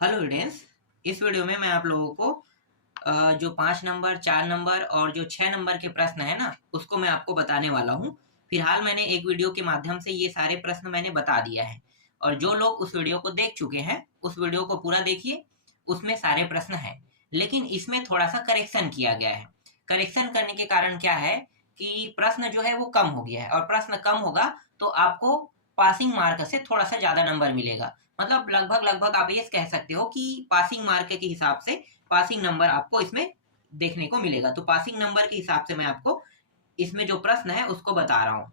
Hello students. इस video में मैं आप लोगों को जो 5 नंबर 4 नंबर और जो 6 नंबर के प्रश्न है ना उसको मैं आपको बताने वाला हूँ। फिलहाल मैंने एक वीडियो के माध्यम से ये सारे प्रश्न मैंने बता दिया है और जो लोग उस वीडियो को देख चुके हैं उस वीडियो को पूरा देखिए। उसमें सारे प्रश्न हैं, लेकिन इसमें थोड़ा सा करेक्शन किया गया है। करेक्शन करने के कारण क्या है कि प्रश्न जो है वो कम हो गया है, और प्रश्न कम होगा तो आपको पासिंग मार्क से थोड़ा सा ज्यादा नंबर मिलेगा। मतलब लगभग लगभग आप ये कह सकते हो कि पासिंग मार्क के हिसाब से पासिंग नंबर आपको इसमें देखने को मिलेगा। तो पासिंग नंबर के हिसाब से मैं आपको इसमें जो प्रश्न है उसको बता रहा हूँ।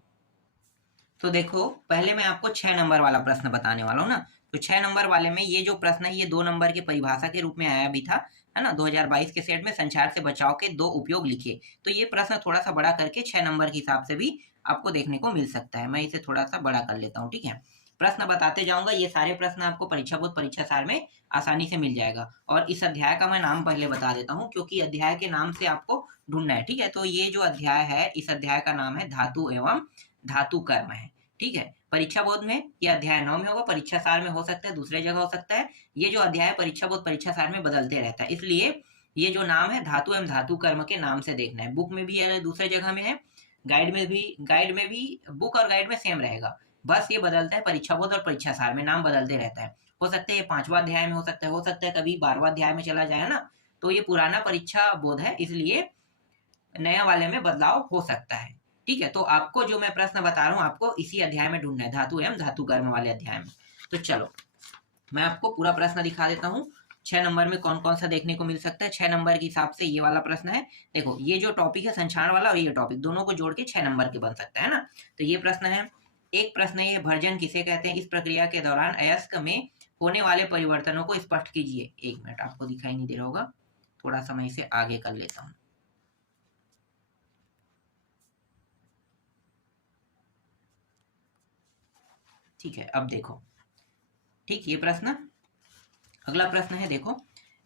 तो देखो, पहले मैं आपको 6 नंबर वाला प्रश्न बताने वाला हूँ ना। तो 6 नंबर वाले में ये जो प्रश्न है ये 2 नंबर की परिभाषा के रूप में आया भी था, है ना। 2022 के सेट में संचार से बचाव के 2 उपयोग लिखे। तो ये प्रश्न थोड़ा सा बड़ा करके 6 नंबर के हिसाब से भी आपको देखने को मिल सकता है। मैं इसे थोड़ा सा बड़ा कर लेता हूँ, ठीक है। प्रश्न बताते जाऊंगा, ये सारे प्रश्न आपको परीक्षा बोध परीक्षा सार में आसानी से मिल जाएगा। और इस अध्याय का मैं नाम पहले बता देता हूँ, क्योंकि अध्याय के नाम से आपको ढूंढना है, ठीक है। तो ये जो अध्याय है, इस अध्याय का नाम है धातु एवं धातु कर्म है, ठीक है। परीक्षा बोध में ये अध्याय 9 में होगा, परीक्षा सार में हो सकता है, दूसरे जगह हो सकता है। ये जो अध्याय परीक्षा बोध परीक्षा सार में बदलते रहता है, इसलिए ये जो नाम है धातु एवं धातु कर्म के नाम से देखना है। बुक में भी है, दूसरे जगह में है, गाइड में भी बुक और गाइड में सेम रहेगा। बस ये बदलता है, परीक्षा बोध और परीक्षा सार में नाम बदलते रहता है। हो सकता है ये 5वां अध्याय में हो सकता है कभी 12वां अध्याय में चला जाए ना। तो ये पुराना परीक्षा बोध है, इसलिए नया वाले में बदलाव हो सकता है, ठीक है। तो आपको जो मैं प्रश्न बता रहा हूँ आपको इसी अध्याय में ढूंढना है, धातु एवं धातु कर्म वाले अध्याय में। तो चलो मैं आपको पूरा प्रश्न दिखा देता हूँ। 6 नंबर में कौन कौन सा देखने को मिल सकता है। 6 नंबर के हिसाब से ये वाला प्रश्न है। देखो, ये जो टॉपिक है संचार वाला और ये टॉपिक दोनों को जोड़ के 6 नंबर के बन सकता है ना। तो ये प्रश्न है, एक प्रश्न है ये, भर्जन किसे कहते हैं, इस प्रक्रिया के दौरान अयस्क में होने वाले परिवर्तनों को स्पष्ट कीजिए। 1 मिनट, आपको दिखाई नहीं दे रहा होगा, थोड़ा सा मैं इसे आगे कर लेता हूँ। ठीक है, अब देखो, ठीक, ये प्रश्न, अगला प्रश्न है, देखो,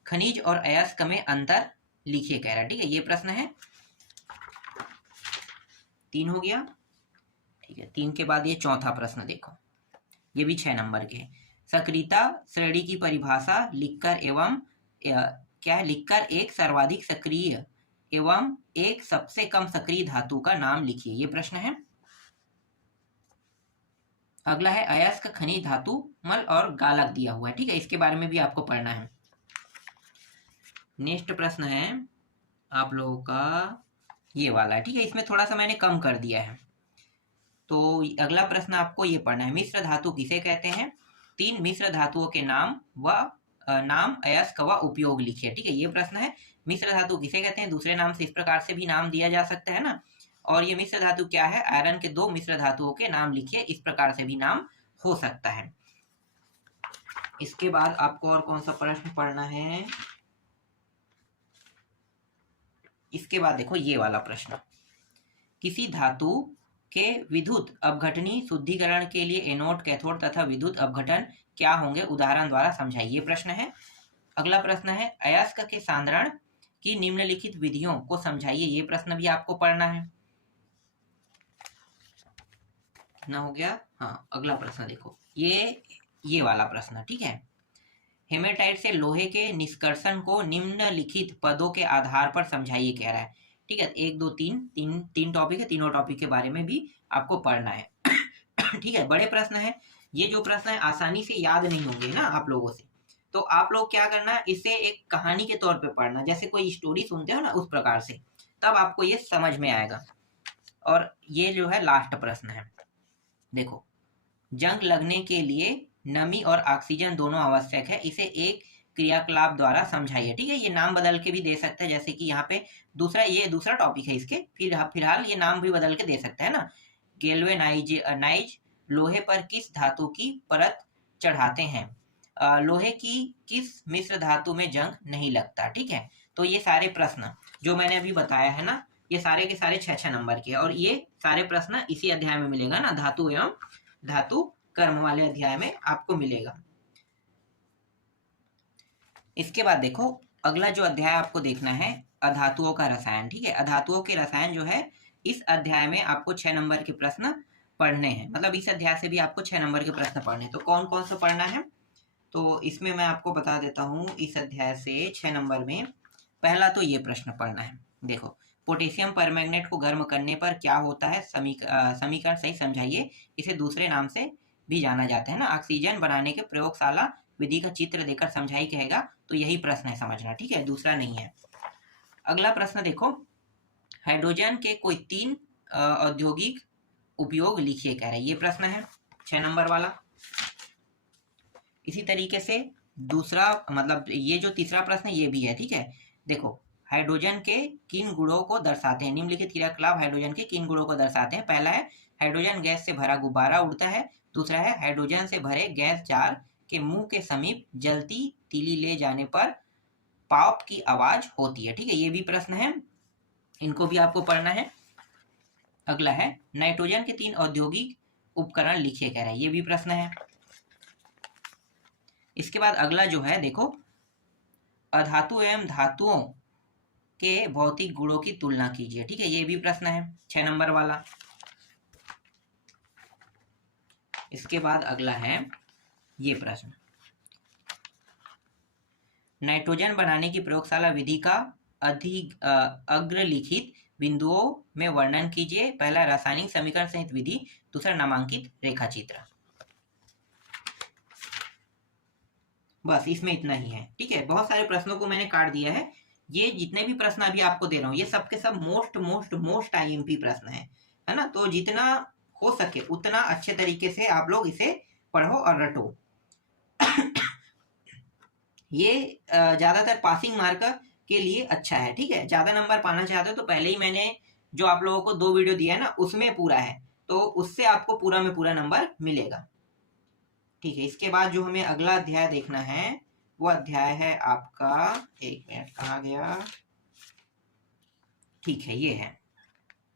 खनिज और अयस्क में अंतर लिखिए कह रहा है, ठीक है। ये प्रश्न है 3 हो गया, ठीक है। 3 के बाद ये चौथा प्रश्न देखो, ये भी 6 नंबर के। सक्रियता श्रेणी की परिभाषा लिखकर एवं क्या है, लिखकर एक सर्वाधिक सक्रिय एवं एक सबसे कम सक्रिय धातु का नाम लिखिए। ये प्रश्न है। अगला है अयस्क खनिज धातु मल और गालक दिया हुआ है, ठीक है। इसके बारे में भी आपको पढ़ना है। नेक्स्ट प्रश्न है आप लोगों का ये वाला है, ठीक है। इसमें थोड़ा सा मैंने कम कर दिया है। तो अगला प्रश्न आपको ये पढ़ना है, मिश्र धातु किसे कहते हैं, 3 मिश्र धातुओं के नाम व नाम अयस्क व उपयोग लिखिए, ठीक है। ये प्रश्न है, मिश्र धातु किसे कहते हैं, दूसरे नाम से इस प्रकार से भी नाम दिया जा सकता है ना। और ये मिश्र धातु क्या है, आयरन के 2 मिश्र धातुओं के नाम लिखिए, इस प्रकार से भी नाम हो सकता है। इसके बाद आपको और कौन सा प्रश्न पढ़ना है, इसके बाद देखो ये वाला प्रश्न, किसी धातु के विद्युत अपघटनी शुद्धिकरण के लिए एनोड कैथोड तथा विद्युत अपघटन क्या होंगे, उदाहरण द्वारा समझाइए। ये प्रश्न है। अगला प्रश्न है, अयस्क के सांद्रण की निम्नलिखित विधियों को समझाइए। ये प्रश्न भी आपको पढ़ना है ना। हो गया, हाँ। अगला प्रश्न देखो, ये वाला प्रश्न, ठीक है। हेमेटाइट से लोहे के निष्कर्षण को निम्नलिखित पदों के आधार पर समझाइए कह रहा है, ठीक है। 1 2 3 टॉपिक है, तीनों टॉपिक के बारे में भी आपको पढ़ना है ठीक है। बड़े प्रश्न है, ये जो प्रश्न है आसानी से याद नहीं होंगे ना आप लोगों से। तो आप लोग क्या करना, इसे एक कहानी के तौर पे पढ़ना, जैसे कोई स्टोरी सुनते हो ना उस प्रकार से, तब आपको ये समझ में आएगा। और ये जो है लास्ट प्रश्न है, देखो, जंग लगने के लिए नमी और ऑक्सीजन दोनों आवश्यक है, इसे एक क्रियाकलाप द्वारा समझाइए, ठीक है। ये नाम बदल के भी दे सकते हैं, जैसे कि यहाँ पे ये दूसरा टॉपिक है इसके, फिलहाल ये नाम भी बदल के दे सकते हैं ना। गैल्वेनाइज लोहे पर किस धातु की परत चढ़ाते हैं, लोहे की किस मिश्र धातु में जंग नहीं लगता, ठीक है। तो ये सारे प्रश्न जो मैंने अभी बताया है ना, ये सारे के सारे 6 नंबर के, और ये सारे प्रश्न इसी अध्याय में मिलेगा ना, धातु एवं धातु कर्म वाले अध्याय में आपको मिलेगा। इसके बाद देखो, अगला जो अध्याय आपको देखना है, अधातुओं का रसायन, ठीक है। अधातुओं के रसायन जो है, इस अध्याय में आपको 6 नंबर के प्रश्न पढ़ने हैं। मतलब इस अध्याय से भी आपको 6 नंबर के प्रश्न पढ़ने हैं। तो कौन कौन सा पढ़ना है, तो इसमें मैं आपको बता देता हूँ इस अध्याय से 6 नंबर में पहला तो ये प्रश्न पढ़ना है। देखो, पोटेशियम परमैंगनेट को गर्म करने पर क्या होता है, समीकरण सही समझाइए। इसे दूसरे नाम से भी जाना जाता है ना, ऑक्सीजन बनाने के प्रयोगशाला विधि का चित्र देकर समझाई कहेगा, तो यही प्रश्न है समझना, ठीक है, दूसरा नहीं है। अगला प्रश्न देखो, हाइड्रोजन के कोई 3 औद्योगिक उपयोग लिखिए कह रहे हैं, ये प्रश्न है 6 नंबर वाला। इसी तरीके से दूसरा, मतलब ये जो तीसरा प्रश्न ये भी है, ठीक है। देखो, हाइड्रोजन के किन गुणों को दर्शाते हैं, निम्नलिखित क्रियाकलाप हाइड्रोजन के किन गुणों को दर्शाते हैं। पहला है हाइड्रोजन गैस से भरा गुब्बारा उड़ता है। दूसरा है हाइड्रोजन से भरे गैस जार के मुंह के समीप जलती तीली ले जाने पर पॉप की आवाज होती है, ठीक है, ये भी प्रश्न है, इनको भी आपको पढ़ना है। अगला है नाइट्रोजन के 3 औद्योगिक उपकरण लिखिए कह रहे हैं, ये भी प्रश्न है। इसके बाद अगला जो है देखो, अधातु एवं धातुओं के भौतिक गुणों की तुलना कीजिए, ठीक है, ये भी प्रश्न है 6 नंबर वाला। इसके बाद अगला है ये प्रश्न, नाइट्रोजन बनाने की प्रयोगशाला विधि का अग्रलिखित बिंदुओं में वर्णन कीजिए। पहला रासायनिक समीकरण सहित विधि, दूसरा नामांकित रेखाचित्र। बस इसमें इतना ही है, ठीक है। बहुत सारे प्रश्नों को मैंने काट दिया है। ये जितने भी प्रश्न अभी आपको दे रहा हूँ ये सब के सब मोस्ट आईएमपी प्रश्न है ना। तो जितना हो सके उतना अच्छे तरीके से आप लोग इसे पढ़ो और रटो। ये ज्यादातर पासिंग मार्क के लिए अच्छा है, ठीक है। ज्यादा नंबर पाना चाहते हो तो पहले ही मैंने जो आप लोगों को 2 वीडियो दिया है ना उसमें पूरा है, तो उससे आपको पूरा में पूरा नंबर मिलेगा, ठीक है। इसके बाद जो हमें अगला अध्याय देखना है वो अध्याय है आपका, एक मिनट कहाँ गया, ठीक है ये है।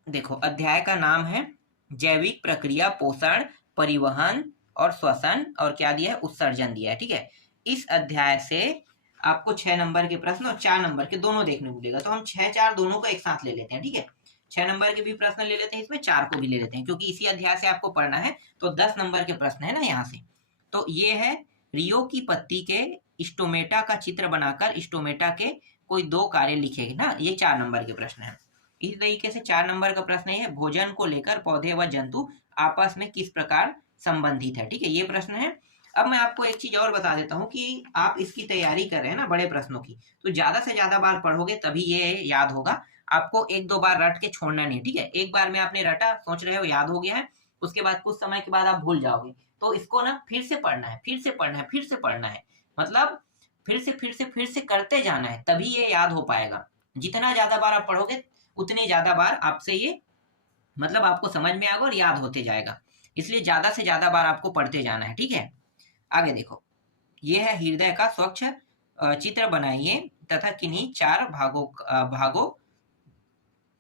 देखो, अध्याय का नाम है जैविक प्रक्रिया, पोषण, परिवहन और श्वसन, और क्या दिया है, उत्सर्जन दिया है, ठीक है। इस अध्याय से आपको 6 नंबर के प्रश्न और 4 नंबर के दोनों देखने को मिलेगा। तो हम 6-4 दोनों को एक साथ ले लेते हैं, ठीक है। 6 नंबर के भी प्रश्न ले लेते हैं, इसमें 4 को भी ले लेते हैं, क्योंकि इसी अध्याय से आपको पढ़ना है। तो 10 नंबर के प्रश्न है ना यहाँ से। तो ये है, रियो की पत्ती के स्टोमेटा का चित्र बनाकर स्टोमेटा के कोई 2 कार्य लिखेंगे ना, ये 4 नंबर के प्रश्न है। इसी तरीके से 4 नंबर का प्रश्न है, भोजन को लेकर पौधे व जंतु आपस में किस प्रकार संबंधित है, ठीक है, ये प्रश्न है। अब मैं आपको एक चीज और बता देता हूँ कि आप इसकी तैयारी कर रहे हैं ना बड़े प्रश्नों की, तो ज्यादा से ज्यादा बार पढ़ोगे तभी ये याद होगा। आपको 1-2 बार रट के छोड़ना नहीं, ठीक है। एक बार में आपने रटा, सोच रहे हो याद हो गया है, उसके बाद कुछ समय के बाद आप भूल जाओगे, तो इसको ना फिर से पढ़ना है, फिर से पढ़ना है, फिर से पढ़ना है, मतलब फिर से करते जाना है, तभी ये याद हो पाएगा। जितना ज्यादा बार आप पढ़ोगे उतने ज्यादा बार आपसे ये, मतलब आपको समझ में आएगा और याद होते जाएगा, इसलिए ज्यादा से ज्यादा बार आपको पढ़ते जाना है, ठीक है। आगे देखो, ये है हृदय का स्वच्छ चित्र बनाइए तथा किन्हीं 4 भागों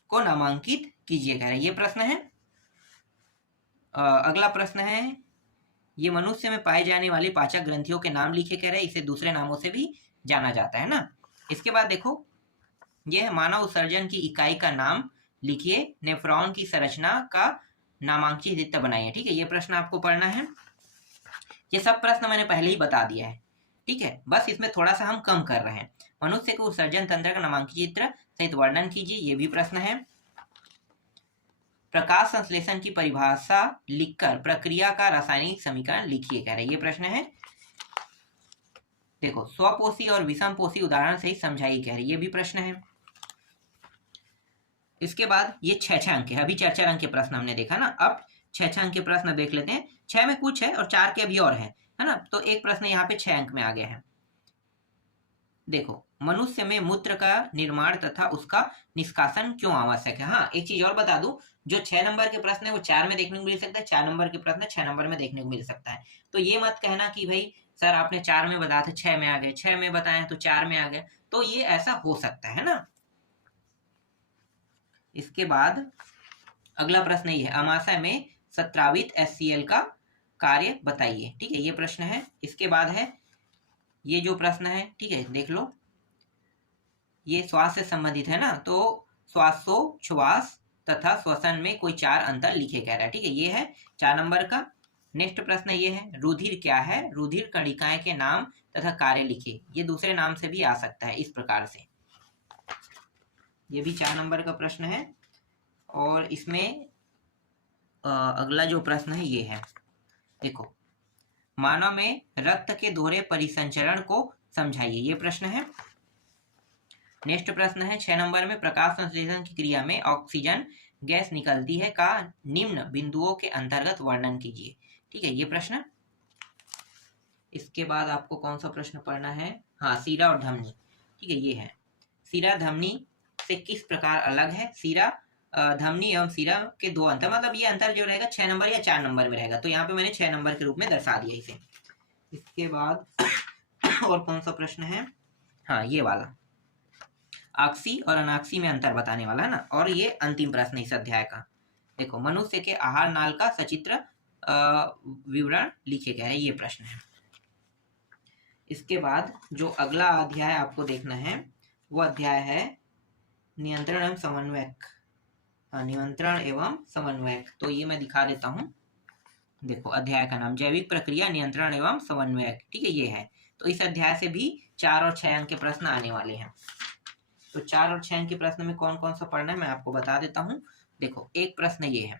को नामांकित कीजिए कह रहे हैं, ये प्रश्न है। अगला प्रश्न है, ये मनुष्य में पाए जाने वाली पाचक ग्रंथियों के नाम लिखे कह रहे हैं, इसे दूसरे नामों से भी जाना जाता है ना। इसके बाद देखो, यह है मानव उत्सर्जन की इकाई का नाम लिखिए, नेफ्रॉन की संरचना का नामांकित चित्र बनाइए, ठीक है, ये प्रश्न आपको पढ़ना है। ये सब प्रश्न मैंने पहले ही बता दिया है, ठीक है, बस इसमें थोड़ा सा हम कम कर रहे हैं। मनुष्य के उत्सर्जन तंत्र का नामांकित चित्र सहित वर्णन कीजिए, ये भी प्रश्न है। प्रकाश संश्लेषण की परिभाषा लिखकर प्रक्रिया का रासायनिक समीकरण लिखिए कह रहे हैं, ये प्रश्न है। देखो, स्वपोषी और विषमपोषी उदाहरण सहित समझाइए कह रहे हैं, ये भी प्रश्न है। इसके बाद ये 6 अंक है, अभी 4 अंक के प्रश्न हमने देखा ना, अब 6 अंक के प्रश्न देख लेते हैं। 6 में कुछ है और 4 के अभी और है ना। तो एक प्रश्न यहाँ पे 6 अंक में आ गया है। देखो, मनुष्य में मूत्र का निर्माण तथा उसका निष्कासन क्यों आवश्यक है। हाँ, एक चीज और बता दूं, जो 6 नंबर के प्रश्न है वो 4 में देखने को मिल सकता है, 4 नंबर के प्रश्न 6 नंबर में देखने को मिल सकता है। तो ये मत कहना कि भाई सर आपने 4 में बताया था 6 में आ गए, 6 में बताए तो 4 में आ गए, तो ये ऐसा हो सकता है ना। इसके बाद अगला प्रश्न ये है, अमाशय में सत्रावित HCl का कार्य बताइए, ठीक है, ये प्रश्न है। इसके बाद है ये जो प्रश्न है, ठीक है, देख लो, ये श्वास से संबंधित है ना, तो श्वासोच्छ्वास तथा श्वसन में कोई 4 अंतर लिखे कह रहा है, ठीक है, ये है 4 नंबर का। नेक्स्ट प्रश्न ये है, रुधिर क्या है? रुधिर कणिकाएं के नाम तथा कार्य लिखे। ये दूसरे नाम से भी आ सकता है इस प्रकार से। ये भी 4 नंबर का प्रश्न है। और इसमें अगला जो प्रश्न है ये है, देखो, मानव में रक्त के दोहरे परिसंचरण को समझाइए। ये प्रश्न है। नेक्स्ट प्रश्न है 6 नंबर में, प्रकाश संश्लेषण की क्रिया में ऑक्सीजन गैस निकलती है का निम्न बिंदुओं के अंतर्गत वर्णन कीजिए। ठीक है, ये प्रश्न। इसके बाद आपको कौन सा प्रश्न पढ़ना है? हाँ, सीरा और धमनी। ठीक है, ये है, सीरा धमनी से किस प्रकार अलग है? सीरा धमनी एवं सीरा के दो अंतर, मतलब ये अंतर जो रहेगा 6 नंबर या 4 नंबर में रहेगा, तो यहाँ पे मैंने 6 नंबर के रूप में दर्शा दिया इसे। इसके बाद और कौन सा प्रश्न है? हाँ, ये वाला, आक्सी और अनाक्सी में अंतर बताने वाला है ना। और ये अंतिम प्रश्न इस अध्याय का। देखो, मनुष्य के आहार नाल का सचित्र विवरण लिखे गए हैं, ये प्रश्न है। इसके बाद जो अगला अध्याय आपको देखना है वो अध्याय है नियंत्रण एवं समन्वयक। नियंत्रण एवं समन्वयक, तो ये मैं दिखा देता हूँ। देखो, अध्याय का नाम जैविक प्रक्रिया नियंत्रण एवं समन्वयक। ठीक है, ये है। तो इस अध्याय से भी 4 और 6 अंक के प्रश्न आने वाले हैं। तो 4 और 6 अंक के प्रश्न में कौन कौन सा पढ़ना है मैं आपको बता देता हूँ। देखो, एक प्रश्न ये है,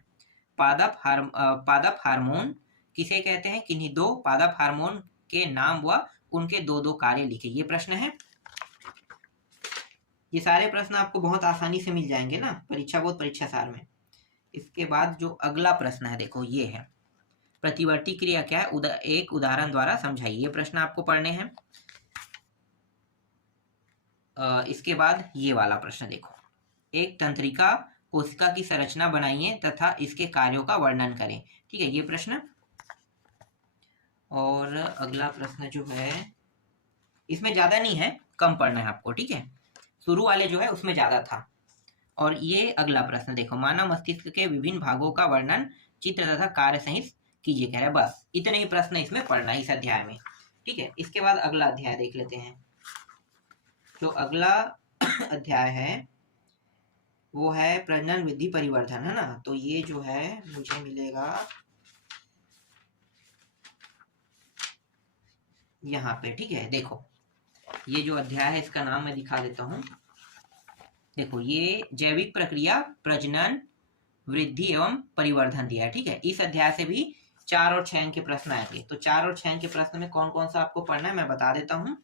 पादप हार्मोन किसे कहते हैं? किन्हीं 2 पादप हार्मोन के नाम व उनके 2 कार्य लिखे। ये प्रश्न है। ये सारे प्रश्न आपको बहुत आसानी से मिल जाएंगे ना परीक्षा बोध परीक्षा सार में। इसके बाद जो अगला प्रश्न है, देखो, ये है, प्रतिवर्ती क्रिया क्या है? एक उदाहरण द्वारा समझाइए। ये प्रश्न आपको पढ़ने हैं। इसके बाद ये वाला प्रश्न देखो, एक तंत्रिका कोशिका की संरचना बनाइए तथा इसके कार्यों का वर्णन करें। ठीक है, ये प्रश्न। और अगला प्रश्न जो है, इसमें ज्यादा नहीं है, कम पढ़ना है आपको। ठीक है, शुरू वाले जो है उसमें ज्यादा था। और ये अगला प्रश्न देखो, मानव मस्तिष्क के विभिन्न भागों का वर्णन चित्र तथा कार्य सहित कीजिए कह रहे हैं। बस इतने ही प्रश्न इसमें पढ़ना है इस अध्याय में। ठीक है, इसके बाद अगला अध्याय देख लेते हैं। जो अगला अध्याय है वो है प्रजनन वृद्धि परिवर्धन, है ना। तो ये जो है मुझे मिलेगा यहाँ पे। ठीक है, देखो, ये जो अध्याय है इसका नाम मैं दिखा देता हूँ। देखो, ये जैविक प्रक्रिया प्रजनन वृद्धि एवं परिवर्धन दिया है। ठीक है, इस अध्याय से भी 4 और 6 अंक के प्रश्न आएंगे। तो 4 और 6 अंक के प्रश्न में कौन कौन सा आपको पढ़ना है मैं बता देता हूँ।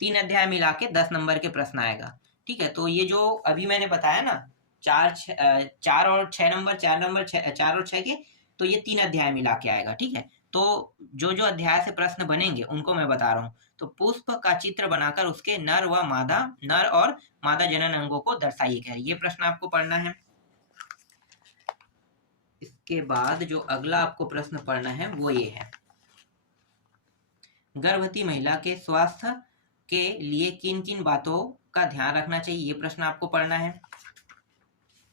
3 अध्याय मिला के 10 नंबर के प्रश्न आएगा। ठीक है, तो ये जो अभी मैंने बताया ना 4 और 6 नंबर, 4 और 6 के, तो ये 3 अध्याय मिला के आएगा। ठीक है, तो जो जो अध्याय से प्रश्न बनेंगे उनको मैं बता रहा हूँ। तो पुष्प का चित्र बनाकर उसके नर और मादा जनन अंगों को दर्शाइए कह रही। ये प्रश्न आपको पढ़ना है। इसके बाद जो अगला आपको प्रश्न पढ़ना है वो ये है, गर्भवती महिला के स्वास्थ्य के लिए किन किन बातों का ध्यान रखना चाहिए। ये प्रश्न आपको पढ़ना है।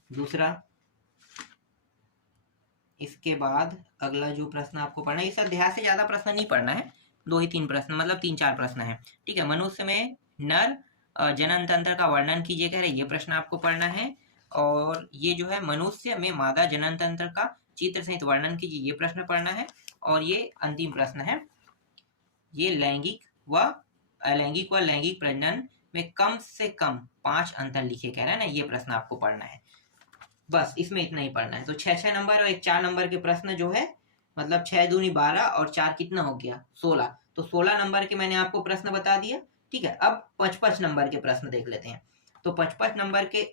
दूसरा, इसके बाद अगला जो प्रश्न आपको पढ़ना है, इस अध्याय से ज्यादा प्रश्न नहीं पढ़ना है, 2 ही 3 प्रश्न, मतलब 3-4 प्रश्न है। ठीक है, मनुष्य में नर जनन तंत्र का वर्णन कीजिए कह रहे। ये प्रश्न आपको पढ़ना है। और ये जो है, मनुष्य में मादा जनन तंत्र का चित्र सहित वर्णन कीजिए। ये प्रश्न पढ़ना है। और ये अंतिम प्रश्न है, ये लैंगिक व अलैंगिक व लैंगिक प्रजनन में कम से कम 5 अंतर लिखे कह रहे हैं ना। ये प्रश्न आपको पढ़ना है। बस इसमें इतना ही पढ़ना है। तो 6-6 नंबर और 1 4 नंबर के प्रश्न जो है, मतलब 6 दूनी 12 और 4 कितना हो गया 16। तो 16 नंबर के मैंने आपको प्रश्न बता दिया। ठीक है, अब 55 नंबर के प्रश्न देख लेते हैं। तो 55 नंबर के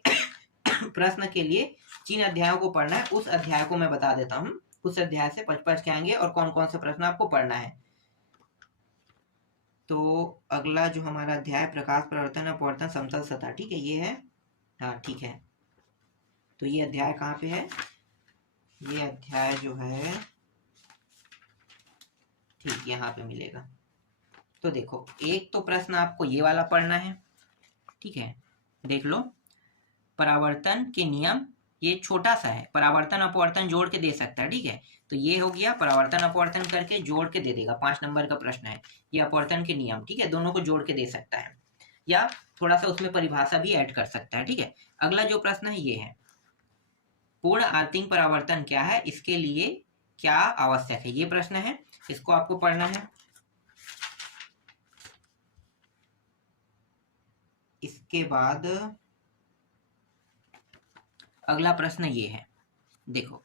प्रश्न के लिए जिन अध्यायों को पढ़ना है उस अध्याय को मैं बता देता हूँ। उस अध्याय से 55 के आएंगे और कौन कौन से प्रश्न आपको पढ़ना है। तो अगला जो हमारा अध्याय प्रकाश प्रवर्तन अपवर्तन समतल सतह। ठीक है, ये है। हाँ, ठीक है, तो ये अध्याय कहाँ पे है? ये अध्याय जो है, ठीक, यहाँ पे मिलेगा। तो देखो, एक तो प्रश्न आपको ये वाला पढ़ना है। ठीक है, देख लो, परावर्तन के नियम, ये छोटा सा है, परावर्तन अपवर्तन जोड़ के दे सकता है। ठीक है, तो ये हो गया, परावर्तन अपवर्तन करके जोड़ के दे देगा। 5 नंबर का प्रश्न है ये, अपवर्तन के नियम। ठीक है, दोनों को जोड़ के दे सकता है या थोड़ा सा उसमें परिभाषा भी ऐड कर सकता है। ठीक है, अगला जो प्रश्न है ये है, पूर्ण आर्थिक परावर्तन क्या है, इसके लिए क्या आवश्यक है, ये प्रश्न है, इसको आपको पढ़ना है। इसके बाद अगला प्रश्न ये है, देखो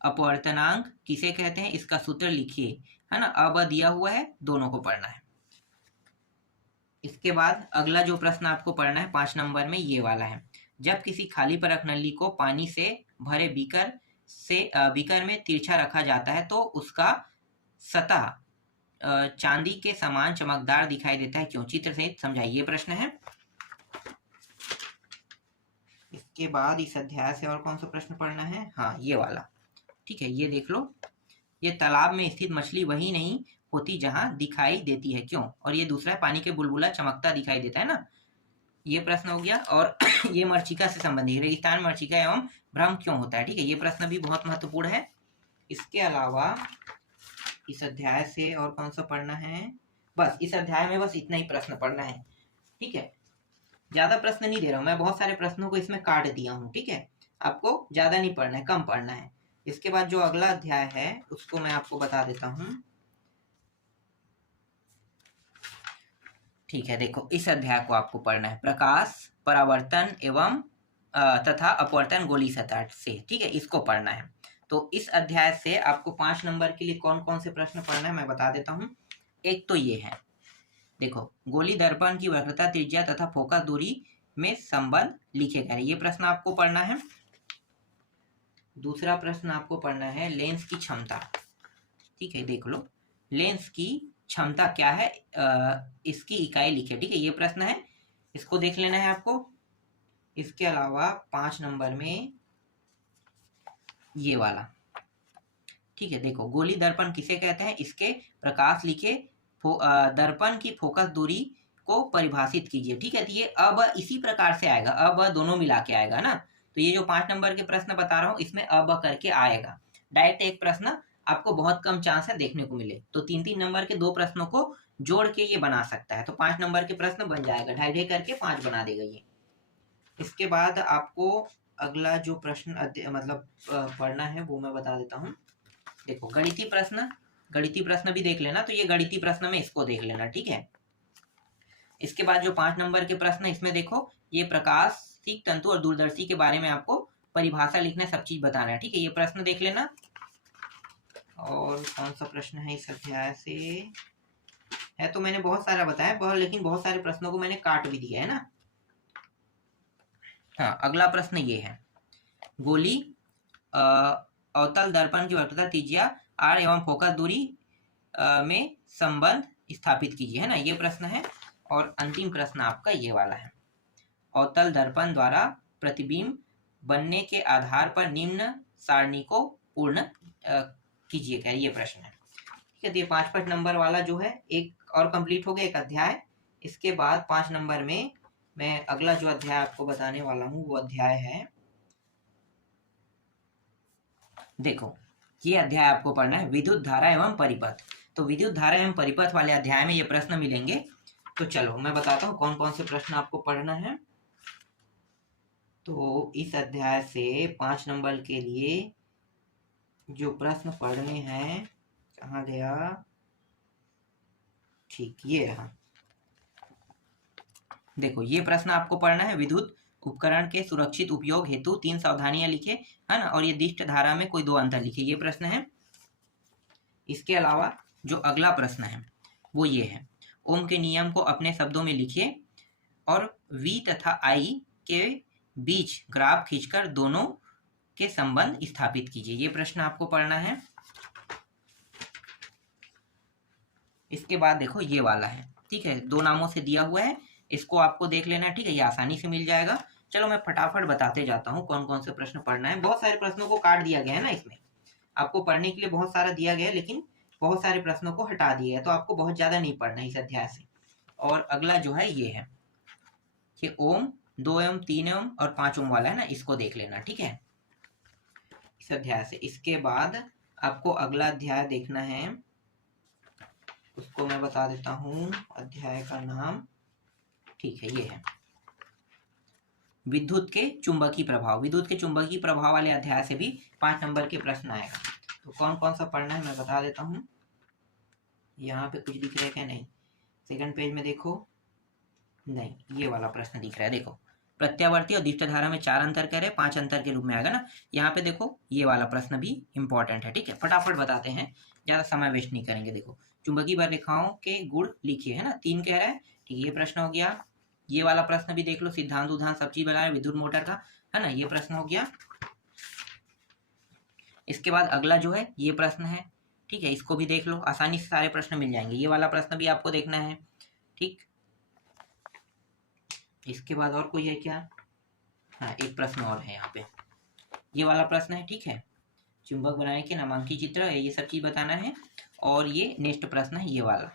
अपवर्तनांक किसे कहते हैं, इसका सूत्र लिखिए, है ना। अब दिया हुआ है, दोनों को पढ़ना है। इसके बाद अगला जो प्रश्न आपको पढ़ना है 5 नंबर में, ये वाला है। जब किसी खाली परख नली को पानी से भरे बीकर में तिरछा रखा जाता है तो उसका सतह चांदी के समान चमकदार दिखाई देता है, क्यों? चित्र सहित समझाइए, प्रश्न है। इसके बाद इस अध्याय से और कौन सा प्रश्न पढ़ना है? हाँ, ये वाला, ठीक है, ये देख लो। ये तालाब में स्थित मछली वही नहीं होती जहां दिखाई देती है, क्यों? और ये दूसरा है, पानी के बुलबुला चमकता दिखाई देता है ना, ये प्रश्न हो गया। और ये मरीचिका से संबंधित, रेगिस्तान मरीचिका एवं भ्रम क्यों होता है, ठीक है, ये प्रश्न भी बहुत महत्वपूर्ण है। इसके अलावा इस अध्याय से और कौन सा पढ़ना है? बस इस अध्याय में बस इतना ही प्रश्न पढ़ना है, ठीक है। ज्यादा प्रश्न नहीं दे रहा हूं मैं, बहुत सारे प्रश्नों को इसमें काट दिया हूं, ठीक है। आपको ज्यादा नहीं पढ़ना है, कम पढ़ना है। इसके बाद जो अगला अध्याय है उसको मैं आपको बता देता हूं, ठीक है। देखो इस अध्याय को आपको पढ़ना है, प्रकाश परावर्तन एवं तथा अपवर्तन गोली सतह से, ठीक है, इसको पढ़ना है। तो इस अध्याय से आपको 5 नंबर के लिए कौन कौन से प्रश्न पढ़ना है मैं बता देता हूं। एक तो ये है, देखो गोली दर्पण की वक्रता, त्रिज्या तथा फोकस दूरी में संबंध लिखे गए, ये प्रश्न आपको पढ़ना है। दूसरा प्रश्न आपको पढ़ना है लेंस की क्षमता, ठीक है, देख लो लेंस की क्षमता क्या है, इसकी इकाई लिखे, ठीक है, ये प्रश्न है, इसको देख लेना है आपको। इसके अलावा 5 नंबर में ये वाला, ठीक है, देखो गोली दर्पण किसे कहते हैं, इसके प्रकाश लिखे, दर्पण की फोकस दूरी को परिभाषित कीजिए, ठीक है। तो ये अब इसी प्रकार से आएगा, अब दोनों मिला के आएगा ना। तो ये जो 5 नंबर के प्रश्न बता रहा हूँ इसमें अब करके आएगा, डायरेक्ट एक प्रश्न आपको बहुत कम चांस है देखने को मिले। तो 3-3 नंबर के 2 प्रश्नों को जोड़ के ये बना सकता है, तो 5 नंबर के प्रश्न बन जाएगा, 2.5 करके 5 बना देगा ये। इसके बाद आपको अगला जो प्रश्न मतलब पढ़ना है वो मैं बता देता हूँ। देखो गणितीय प्रश्न भी देख लेना, तो ये गणितीय प्रश्न में इसको देख लेना, ठीक है। इसके बाद जो 5 नंबर के प्रश्न इसमें देखो, ये प्रकाशिक तंतु और दूरदर्शी के बारे में आपको परिभाषा लिखना, सब चीज बताना है, ठीक है, ये प्रश्न देख लेना। और कौन सा प्रश्न है इस अध्याय से है, तो मैंने बहुत सारा बताया, लेकिन बहुत सारे प्रश्नों को मैंने काट भी दिया है ना। हाँ, अगला प्रश्न ये है, गोली अवतल दर्पण की वक्रता, त्रिज्या r एवं फोकस दूरी में संबंध स्थापित कीजिए, है ना, ये प्रश्न है। और अंतिम प्रश्न आपका ये वाला है, अवतल दर्पण द्वारा प्रतिबिंब बनने के आधार पर निम्न सारणी को पूर्ण कीजिएगा, ये प्रश्न है, ठीक है। तो ये 5 नंबर वाला जो है एक और कंप्लीट हो गया, एक अध्याय। इसके बाद 5 नंबर में मैं अगला जो अध्याय आपको बताने वाला हूँ वो अध्याय है, देखो ये अध्याय आपको पढ़ना है, विद्युत धारा एवं परिपथ। तो विद्युत धारा एवं परिपथ वाले अध्याय में ये प्रश्न मिलेंगे। तो चलो मैं बताता हूँ कौन कौन से प्रश्न आपको पढ़ना है। तो इस अध्याय से 5 नंबर के लिए जो प्रश्न पढ़ने हैं, कहाँ गया, ठीक, ये रहा। देखो ये प्रश्न आपको पढ़ना है, विद्युत उपकरण के सुरक्षित उपयोग हेतु 3 सावधानियां लिखे, है ना, और ये दिष्ट धारा में कोई 2 अंतर लिखे, ये प्रश्न है। इसके अलावा जो अगला प्रश्न है वो ये है, ओम के नियम को अपने शब्दों में लिखिए और V तथा I के बीच ग्राफ खींचकर दोनों के संबंध स्थापित कीजिए, ये प्रश्न आपको पढ़ना है। इसके बाद देखो ये वाला है, ठीक है, 2 नामों से दिया हुआ है, इसको आपको देख लेना है, ठीक है, ये आसानी से मिल जाएगा। चलो मैं फटाफट बताते जाता हूँ कौन कौन से प्रश्न पढ़ना है। बहुत सारे प्रश्नों को काट दिया गया है ना, इसमें आपको पढ़ने के लिए बहुत सारा दिया गया है, लेकिन बहुत सारे प्रश्नों को हटा दिया है, तो आपको बहुत ज्यादा नहीं पढ़ना है इस अध्याय से। और अगला जो है ये है कि ओम 2 ओम 3 ओम और 5 ओम वाला है ना, इसको देख लेना, ठीक है, इस अध्याय से। इसके बाद आपको अगला अध्याय देखना है, उसको मैं बता देता हूँ, अध्याय का नाम, ठीक है, ये है विद्युत के चुंबकीय प्रभाव। विद्युत के चुंबकीय प्रभाव वाले अध्याय से भी 5 नंबर के प्रश्न आएगा। तो कौन कौन सा पढ़ना है मैं बता देता हूँ। यहाँ पे कुछ दिख रहा है क्या? नहीं। सेकंड पेज में देखो, नहीं, ये वाला प्रश्न दिख रहा है। देखो, प्रत्यावर्ती और द्वितीय धारा में 4 अंतर कह रहे, 5 अंतर के रूप में आएगा ना। यहाँ पे देखो, ये वाला प्रश्न भी इंपॉर्टेंट है, ठीक है। फटाफट बताते हैं, ज्यादा समय वेस्ट नहीं करेंगे। देखो, चुंबकीय बररेखाओं के गुण लिखिए, है ना, 3 कह रहा है, ठीक है, ये प्रश्न हो गया। ये वाला प्रश्न भी देख लो, सिद्धांत उदाहरण सब चीज बता रहे, विद्युत मोटर का, है ना, ये प्रश्न हो गया। इसके बाद अगला जो है ये प्रश्न है, ठीक है, इसको भी देख लो, आसानी से सारे प्रश्न मिल जाएंगे। ये वाला प्रश्न भी आपको देखना है, ठीक। इसके बाद और कोई है क्या? हाँ, एक प्रश्न और है यहाँ पे, ये वाला प्रश्न है, ठीक है। चुंबक बनाने के नामांकित चित्र, ये सब चीज बताना है। और ये नेक्स्ट प्रश्न है, ये वाला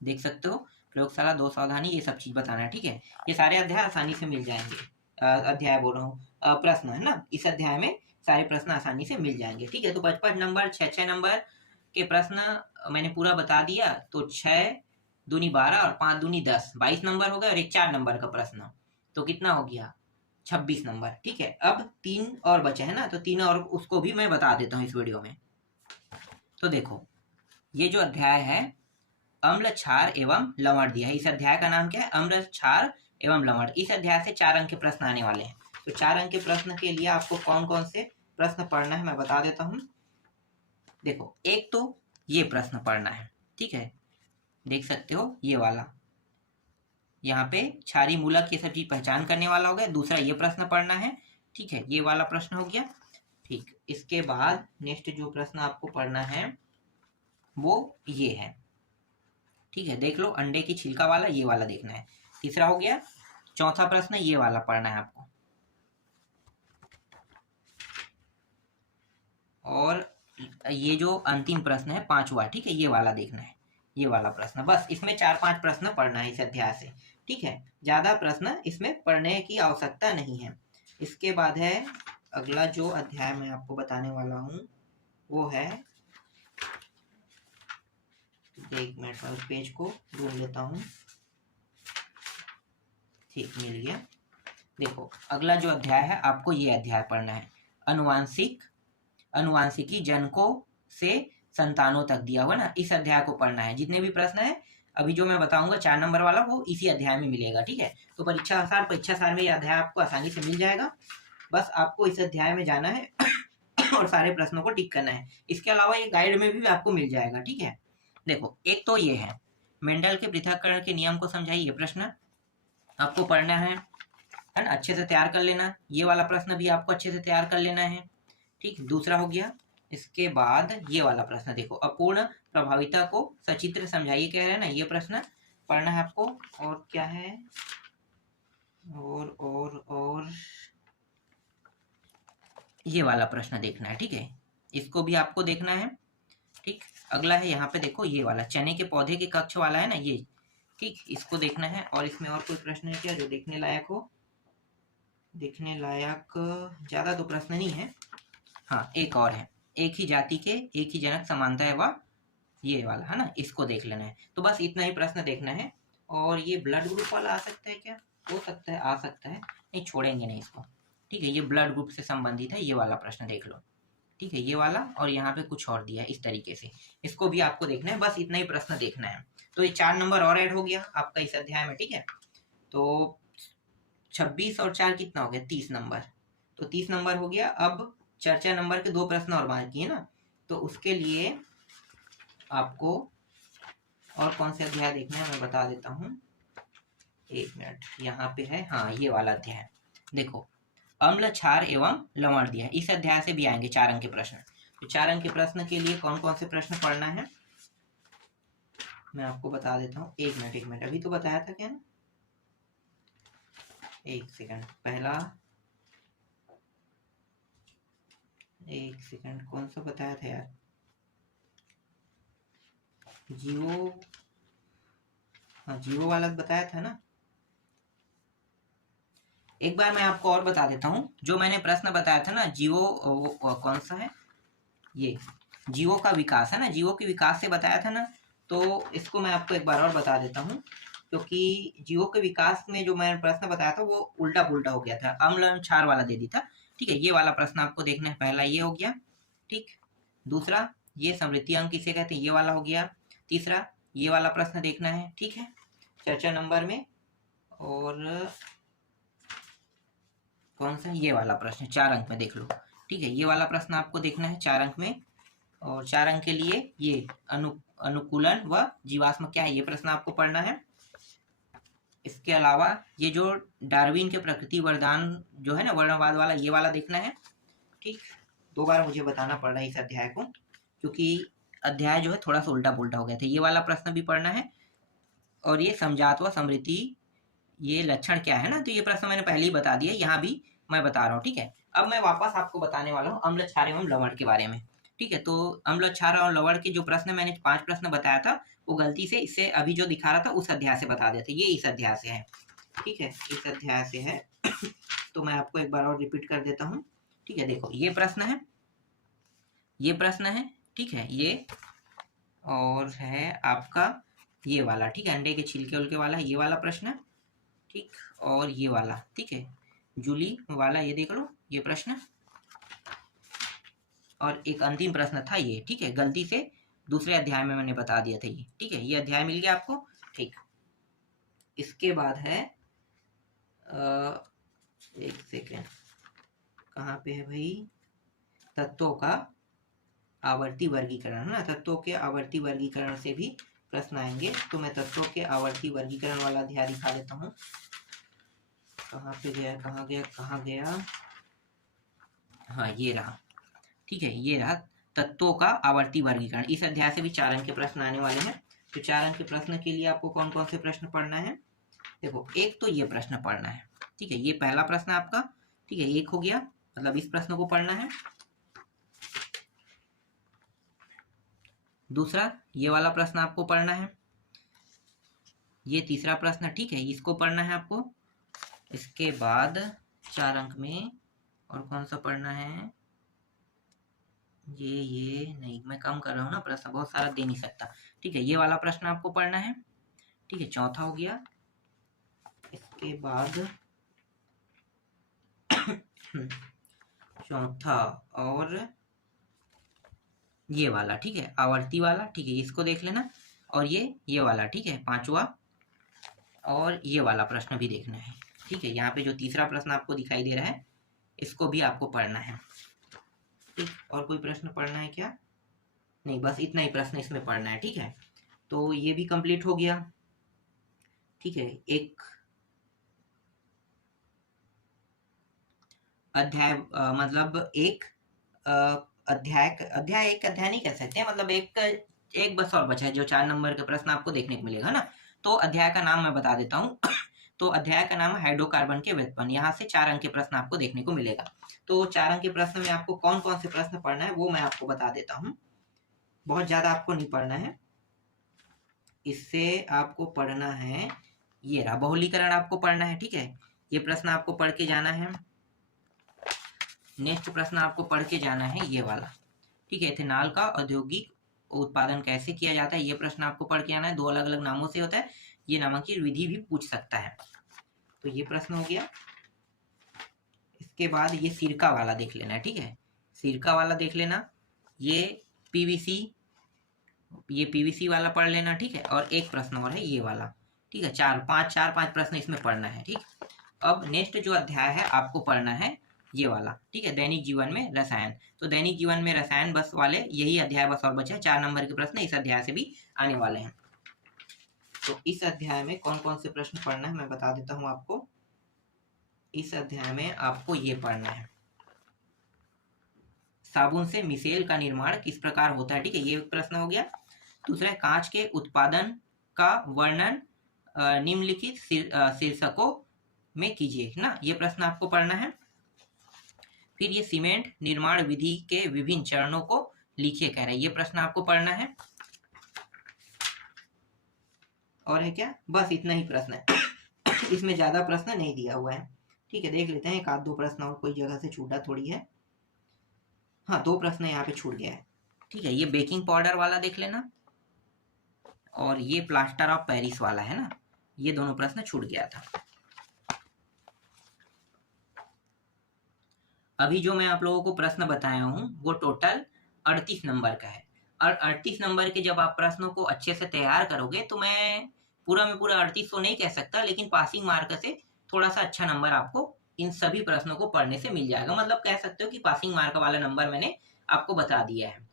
देख सकते हो, प्रयोगशाला 2 सावधानी, ये सब चीज बताना है, ठीक है। ये सारे अध्याय आसानी से मिल जाएंगे, अध्याय बोल रहा हूँ, प्रश्न है ना, इस अध्याय में सारे प्रश्न आसानी से मिल जाएंगे, ठीक है। तो 5-5 नंबर, 6-6 नंबर के प्रश्न मैंने पूरा बता दिया। तो 6 दूनी 12 और 5 दूनी 10, 22 नंबर हो गए। और एक 4 नंबर का प्रश्न, तो कितना हो गया? 26 नंबर, ठीक है। अब 3 और बचे हैं ना, तो 3 और उसको भी मैं बता देता हूँ इस वीडियो में। तो देखो, ये जो अध्याय है अम्ल, क्षार एवं लवण दिया है, इस अध्याय का नाम क्या है? अम्ल, क्षार एवं लवण। इस अध्याय से 4 अंक के प्रश्न आने वाले हैं। तो 4 अंक के प्रश्न के लिए आपको कौन कौन से प्रश्न पढ़ना है मैं बता देता हूँ। देखो, एक तो ये प्रश्न पढ़ना है, ठीक है, देख सकते हो ये वाला, यहाँ पे क्षारीय मूलक ये सब चीज पहचान करने वाला हो गया। दूसरा ये प्रश्न पढ़ना है, ठीक है, ये वाला प्रश्न हो गया, ठीक। इसके बाद नेक्स्ट जो प्रश्न आपको पढ़ना है वो ये है, ठीक है, देख लो, अंडे की छिलका वाला, ये वाला देखना है। तीसरा हो गया। चौथा प्रश्न ये वाला पढ़ना है आपको। और ये जो अंतिम प्रश्न है 5वां, ठीक है, ये वाला देखना है, ये वाला प्रश्न। बस इसमें 4-5 प्रश्न पढ़ना है इस अध्याय से, ठीक है। ज्यादा प्रश्न इसमें पढ़ने की आवश्यकता नहीं है। इसके बाद है अगला जो अध्याय मैं आपको बताने वाला हूँ, वो है, एक मिनट में उस पेज को ढूंढ लेता हूँ, ठीक, मिल गया। देखो, अगला जो अध्याय है आपको ये अध्याय पढ़ना है, अनुवांशिकी जनकों से संतानों तक दिया हुआ ना, इस अध्याय को पढ़ना है। जितने भी प्रश्न है अभी जो मैं बताऊंगा 4 नंबर वाला, वो इसी अध्याय में मिलेगा, ठीक है। तो परीक्षा साल में यह अध्याय आपको आसानी से मिल जाएगा। बस आपको इस अध्याय में जाना है और सारे प्रश्नों को टिक करना है। इसके अलावा ये गाइड में भी आपको मिल जाएगा, ठीक है। देखो, एक तो ये है, मेंडल के पृथक्करण के नियम को समझाइए, ये प्रश्न आपको पढ़ना है ना, अच्छे से तैयार कर लेना। ये वाला प्रश्न भी आपको अच्छे से तैयार कर लेना है, ठीक। दूसरा हो गया। इसके बाद ये वाला प्रश्न देखो, अपूर्ण प्रभाविता को सचित्र समझाइए कह रहे हैं ना, ये प्रश्न पढ़ना है आपको। और क्या है? और ये वाला प्रश्न देखना है, ठीक है, इसको भी आपको देखना है, ठीक। अगला है यहाँ पे देखो, ये वाला चने के पौधे के कक्ष वाला है ना, ये, ठीक, इसको देखना है। और इसमें और कोई प्रश्न है क्या जो देखने लायक हो? देखने लायक ज्यादा तो प्रश्न नहीं है। हाँ, एक और है, एक ही जाति के एक ही जनक समानता है वह, ये वाला है ना, इसको देख लेना है। तो बस इतना ही प्रश्न देखना है। और ये ब्लड ग्रुप वाला आ सकता है क्या? हो सकता है, आ सकता है, नहीं छोड़ेंगे नहीं इसको, ठीक है। ये ब्लड ग्रुप से संबंधित है, ये वाला प्रश्न देख लो, ठीक है, ये वाला। और यहाँ पे कुछ और दिया है इस तरीके से, इसको भी आपको देखना है। बस इतना ही प्रश्न देखना है। तो ये 4 नंबर और ऐड हो गया आपका इस अध्याय में, ठीक है। तो 26 और 4 कितना हो गया? 30 नंबर। तो 30 नंबर हो गया। अब चर्चा नंबर के 2 प्रश्न और बाकी है ना, तो उसके लिए आपको और कौन से अध्याय देखना है मैं बता देता हूँ, एक मिनट, यहाँ पे है, हाँ, ये वाला अध्याय देखो, अम्ल, क्षार एवं लवण दिया है। इस अध्याय से भी आएंगे 4 अंक के प्रश्न। तो 4 अंक के प्रश्न के लिए कौन कौन से प्रश्न पढ़ना है मैं आपको बता देता हूँ। एक मिनट, अभी तो बताया था क्या ना, एक सेकंड, पहला, एक सेकंड, कौन सा बताया था यार? जीवो, हाँ, जीवो वाला बताया था ना। एक बार मैं आपको और बता देता हूँ, जो मैंने प्रश्न बताया था ना, जीवो, कौन सा है ये, जीवो का विकास है ना, जीवो के विकास से बताया था ना। तो इसको मैं आपको एक बार और बता देता हूँ, क्योंकि जीवो के विकास में जो मैंने प्रश्न बताया था वो उल्टा पुल्टा हो गया था, अम्ल क्षार वाला दे दी था, ठीक है। ये वाला प्रश्न आपको देखना है, पहला ये हो गया, ठीक। दूसरा, ये समृद्धि अंक किसे कहते हैं, ये वाला हो गया। तीसरा, ये वाला प्रश्न देखना है, ठीक है, चर्चा नंबर में। और कौन सा, ये वाला प्रश्न 4 अंक में देख लो, ठीक है, ये वाला प्रश्न आपको देखना है 4 अंक में। और 4 अंक के लिए ये अनुकूलन व जीवाश्म क्या है, ये प्रश्न आपको पढ़ना है। इसके अलावा ये जो डार्विन के प्रकृति वरदान जो है ना, वर्णवाद वाला, ये वाला देखना है, ठीक। 2 बार मुझे बताना पड़ रहा है इस अध्याय को, क्योंकि अध्याय जो है थोड़ा सा उल्टा पुल्टा हो गया था। ये वाला प्रश्न भी पढ़ना है। और ये समजात व समृद्धि, ये लक्षण क्या है ना, तो ये प्रश्न मैंने पहले ही बता दिया, यहाँ भी मैं बता रहा हूँ, ठीक है। अब मैं वापस आपको बताने वाला हूँ अम्ल, क्षार एवं लवण के बारे में, ठीक है। तो अम्ल, क्षार और लवण के जो प्रश्न मैंने 5 प्रश्न बताया था, वो गलती से इससे अभी जो दिखा रहा था उस अध्याय से बता देते, ये इस अध्याय से है, ठीक है, इस अध्याय से है। तो मैं आपको एक बार और रिपीट कर देता हूँ, ठीक है। देखो, ये प्रश्न है, ये प्रश्न है, ठीक है, ये और है आपका ये वाला, ठीक है, अंडे के छिलके उलके वाला, ये वाला प्रश्न, ठीक, और ये वाला, ठीक है, जूली वाला, ये देख लो, ये प्रश्न। और एक अंतिम प्रश्न था ये, ठीक है, गलती से दूसरे अध्याय में मैंने बता दिया था ये, ठीक है, ये अध्याय मिल गया आपको, ठीक। इसके बाद है एक सेकेंड, कहाँ पे है भाई, तत्वों का आवर्ती वर्गीकरण, है ना, तत्वों के आवर्ती वर्गीकरण से भी प्रश्न आएंगे। तो मैं तत्वों के आवर्ती वर्गीकरण वाला अध्याय दिखा देता हूँ, कहाँ पे गया, कहाँ गया, कहाँ गया, हाँ ये रहा, ठीक है, ये रहा तत्वों का आवर्ती वर्गीकरण। इस अध्याय से भी 4 अंक के प्रश्न आने वाले हैं। तो 4 अंक के प्रश्न के लिए आपको कौन कौन से प्रश्न पढ़ना है, देखो, एक तो ये प्रश्न पढ़ना है, ठीक है, ये पहला प्रश्न आपका, ठीक है, एक हो गया, मतलब इस प्रश्न को पढ़ना है। दूसरा, ये वाला प्रश्न आपको पढ़ना है, ये तीसरा प्रश्न, ठीक है, इसको पढ़ना है आपको। इसके बाद 4 अंक में और कौन सा पढ़ना है, ये नहीं, मैं कम कर रहा हूँ ना, प्रश्न बहुत सारा दे नहीं सकता, ठीक है, ये वाला प्रश्न आपको पढ़ना है, ठीक है, चौथा हो गया। इसके बाद चौथा और ये वाला, ठीक है, आवर्ती वाला, ठीक है, इसको देख लेना। और ये वाला, ठीक है, 5वां, और ये वाला प्रश्न भी देखना है, ठीक है। यहाँ पे जो तीसरा प्रश्न आपको दिखाई दे रहा है, इसको भी आपको पढ़ना है, ठीक। और कोई प्रश्न पढ़ना है क्या, नहीं, बस इतना ही प्रश्न इसमें पढ़ना है, ठीक है। तो ये भी कंप्लीट हो गया, ठीक है। एक अध्याय मतलब एक अध्याय एक अध्याय नहीं कह सकते, मतलब एक बस और बचा है, जो 4 नंबर के प्रश्न आपको देखने को मिलेगा ना। तो अध्याय का नाम मैं बता देता हूँ। तो अध्याय का नाम है हाइड्रोकार्बन के व्युत्पन्न। यहाँ से 4 अंक के प्रश्न आपको देखने को मिलेगा। तो 4 अंक के प्रश्न में आपको कौन कौन से प्रश्न पढ़ना है वो मैं आपको बता देता हूँ। बहुत ज्यादा आपको नहीं पढ़ना है, इससे आपको पढ़ना है, ये रहा बहुलीकरण आपको पढ़ना है, ठीक है, ये प्रश्न आपको पढ़ के जाना है। नेक्स्ट प्रश्न आपको पढ़ के जाना है ये वाला, ठीक है, इथेनॉल का औद्योगिक उत्पादन कैसे किया जाता है, ये प्रश्न आपको पढ़ के आना है। 2 अलग अलग नामों से होता है, ये नामांकित विधि भी पूछ सकता है। तो ये प्रश्न हो गया। इसके बाद ये सिरका वाला देख लेना है, ठीक है, सिरका वाला देख लेना। ये पीवीसी वाला पढ़ लेना, ठीक है। और एक प्रश्न और है ये वाला, ठीक है, 4-5 प्रश्न इसमें पढ़ना है, ठीक। अब नेक्स्ट जो अध्याय है आपको पढ़ना है ये वाला, ठीक है, दैनिक जीवन में रसायन। तो दैनिक जीवन में रसायन बस वाले यही अध्याय बस और बचे हैं। 4 नंबर के प्रश्न इस अध्याय से भी आने वाले हैं। तो इस अध्याय में कौन कौन से प्रश्न पढ़ना है मैं बता देता हूं आपको। इस अध्याय में आपको ये पढ़ना है, साबुन से मिसेल का निर्माण किस प्रकार होता है, ठीक है, ये एक प्रश्न हो गया। दूसरा, कांच के उत्पादन का वर्णन निम्नलिखित शीर्षकों में कीजिए ना, ये प्रश्न आपको पढ़ना है। फिर ये सीमेंट निर्माण विधि के विभिन्न चरणों को लिखिए कह रहे हैं, ये प्रश्न आपको पढ़ना है। और है क्या, बस इतना ही प्रश्न है। इसमें ज्यादा प्रश्न नहीं दिया हुआ है, ठीक है, देख लेते हैं 1-2 प्रश्न और कोई जगह से छूटा थोड़ी है। हाँ, 2 प्रश्न यहाँ पे छूट गया है, ठीक है। ये बेकिंग पाउडर वाला देख लेना, और ये प्लास्टर ऑफ पेरिस वाला है ना, ये दोनों प्रश्न छूट गया था। अभी जो मैं आप लोगों को प्रश्न बताया हूँ वो टोटल 38 नंबर का है। और 38 नंबर के जब आप प्रश्नों को अच्छे से तैयार करोगे तो मैं पूरा में पूरा 38 तो नहीं कह सकता, लेकिन पासिंग मार्क से थोड़ा सा अच्छा नंबर आपको इन सभी प्रश्नों को पढ़ने से मिल जाएगा। मतलब कह सकते हो कि पासिंग मार्क वाला नंबर मैंने आपको बता दिया है।